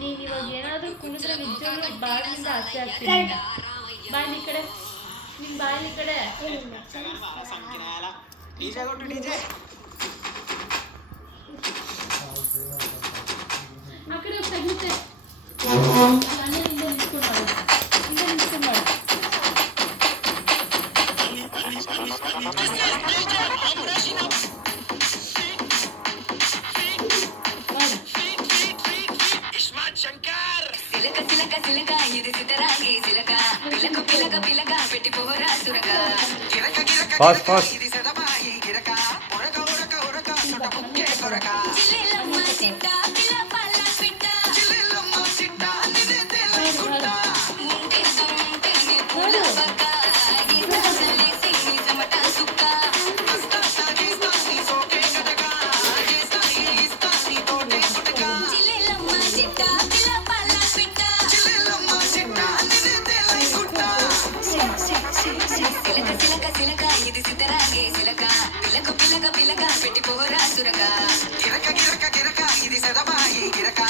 ನೀನು ಇವಾಗ ಏನಾದರೂ ಕುಣಿದ್ರೆ ನಿಜವಾಗ್ಲೂ ಬಾಗಿಲಿಂದ ಆಚೆ ಆಗ್ತೀನಿ. ಬಾಯಿ ಈ ಕಡೆ, ನಿನ್ನ ಬಾಯಿ ಈ ಕಡೆ. ಆ ಕಡೆ ತೆಗಿತೆ ಅಲ್ಲೇ ಹಿಂದೆ ನಿಂತ್ಕೊಂಡು ಮಾಡು, ಹಿಂದೆ ನಿಂತ್ಕೊಂಡು ಮಾಡು. సిలక ఇది సితరాగి సిలక పిలక పిలక పిలక పెట్టి పోరా సురక గిరక గిరక ఫాస్ట్ ఫాస్ట్ ఇది సదమాయి గిరక ఉరక ఉరక ఉరక సుట పుక్కే కొరక చిల్లెలమ్మ చిట్ట పిల్ల పల్ల పిట్ట చిల్లెలమ్మ చిట్ట నిదే తెలై గుట్ట ముంటే సొంటే ని పూల బక్క ఈసలే సిని సమట సుక్క మస్తా సాగిస్తా ని సోకే కటక ఈస్తాని ఈస్తాని తోటే కుటక చిల్లెలమ్మ చిట్ట పిల్ల పల్ల పిట్ట సిలక ఇది సితరాగే సిలక పిలక పిలక పిలక పెట్టి పోరా సురక గిరక గిరక గిరక ఇది సదమాయి గిరక